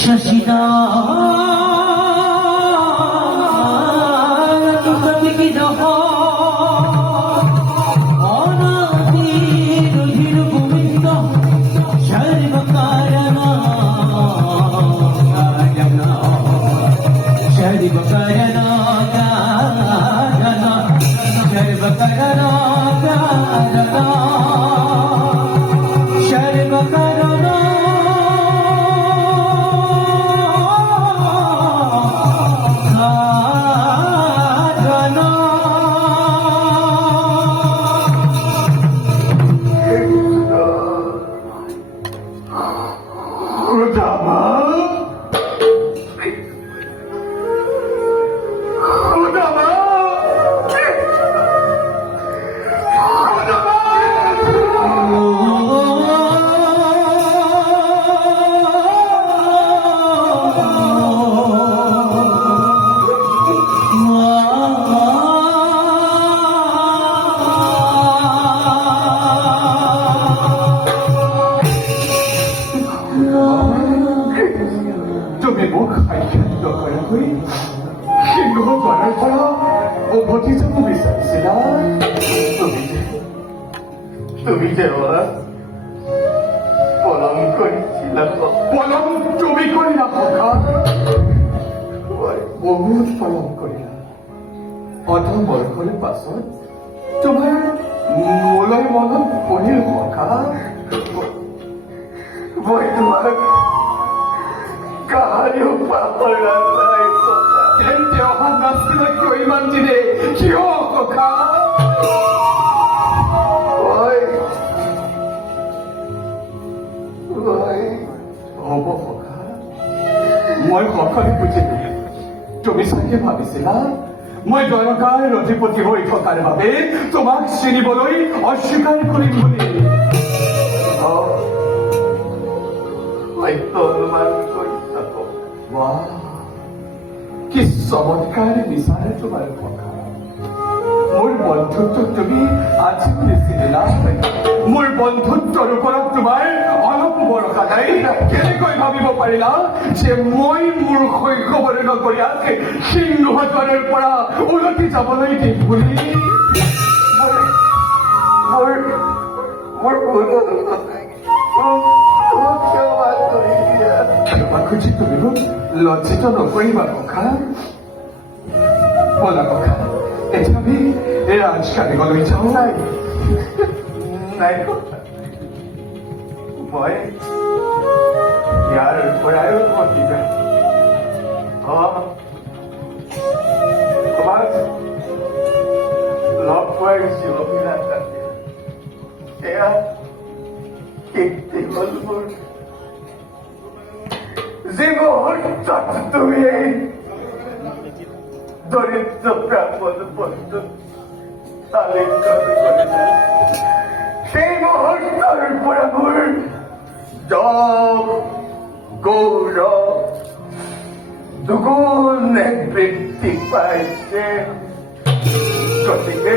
শশিকা তুমি তুমি সাক্ষাৎ নকৰা হৈ সিংহ গড়াৰ পৰা উভতি যাব বিচাৰিছিলা তুমি তুমি যে আমাক পলম কৰিছিলা পলম তুমি কৰিলা মই বহুত পলম কৰিলা অধ বৰ্ষৰ পাছত মই সকলো বুজিলো তুমি ভাবিছিলা? মই দৰকাৰ ৰধিপতি হৈ থকাৰ বাবে তোমাক চিনিবলৈ অস্বীকাৰ কৰিম বুলি। কি চমৎকাৰ বিচাৰে তোমাৰ কথা। বন্ধুত্ব তুমি আজি নিচিনিলা মোৰ বন্ধুত্বৰ ওপৰত তোমাৰ অলপ ভৰসা নাই কেনেকৈ ভাবিব পাৰিলা যে মই মোৰ শৈশৱৰে নগৰীয়াক সিংহদ্বাৰৰ পৰা উলটি যাবলৈ দিম বুলি মোৰ মোৰ ক্ষমা খুজি তুমি মোক লজ্জিত নকৰিবা ককা ব'লা ককা এতিয়া আমি ৰাজ কাৰিবলৈ যাওঁ নাই নাই ককা মই ইয়াৰ পৰাই উভতি যাম অঁ তোমাক লগ পোৱাৰ জীৱবিনা থাকে এয়া কীৰ্তি হ'ল মোৰ যে মুহূর্তত তুমি এই দরিদ্র ব্রাহ্মণ বন্ধু আলিঙ্গন করিলে সেই মুহূর্তের মোৰ দম গৌৰৱ দুগুণে বৃদ্ধি পাইছে। গতিকে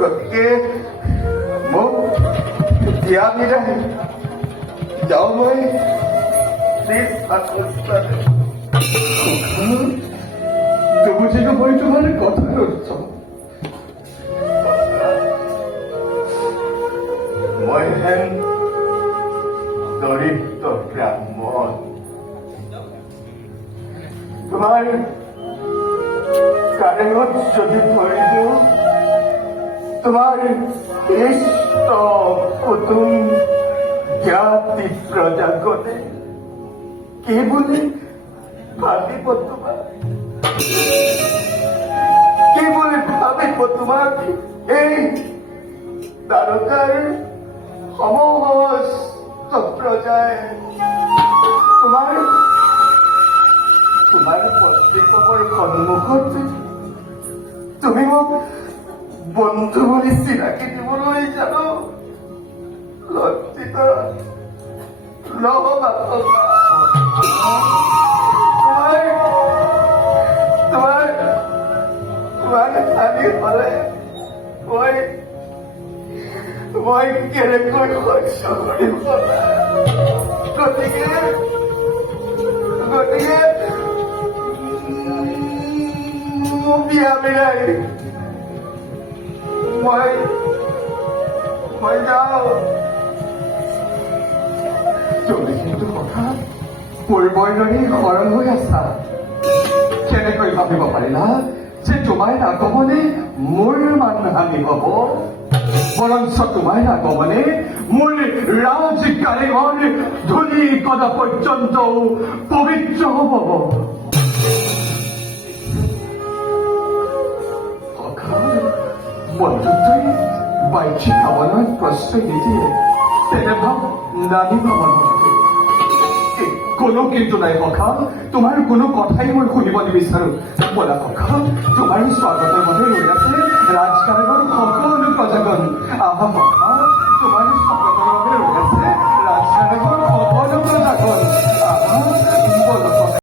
গতিকে মোক দিয়া বিদায় যাওঁ মই বুঝিকে বই তোমার কথা রয়েছ মই হেন দৰিদ্ৰ ব্ৰাহ্মণ তোমাৰ যদি ধৰি দিওঁ তোমাৰ ইষ্ট কুটুম জ্ঞাতি প্ৰজাগণে কি বলে ভাবিব তোমার কি বলে ভাবিব তোমার এই দ্বারকার সমস্ত প্রজায় তোমার তোমাৰ পত্নীকৰ সন্মুখত তুমি মোক বন্ধু বুলি চিনাকি দিবলৈ জানো? লজ্জিত তোমাৰ তোমাৰ তোমাৰ খালি হলে মই কেনেকৈ সহ্য কৰিম গতিকে গতিকে মোৰ বিয়া মিলাই মই মই যাওঁ তুমি কিন্তু কথা পূৰ্বৰ দৰে সৰল হৈ আছা কেনেকৈ ভাবিব পাৰিলা যে তোমাৰ আগমনে মোৰ মানহানি হব? বৰঞ্চ তোমাৰ আগমনে মোৰ ৰাজ কাৰিকৰ ধূলি কণা পৰ্যন্তও পবিত্ৰ হব। বন্ধুত্বই বাহ্যিক ভাৱনাত প্ৰশ্ৰয় নিদিয়ে তেনে ভাৱ নানিব মনতে কোনো কিন্তু নাই সকাল তোমাৰ কোনো কথাই মই শুনিব নিবিচাৰো। বলা সকাল তোমাৰ স্বাগতৰ বাবে ৰৈ আছে। ৰাজকাৰণৰ সকলো 好好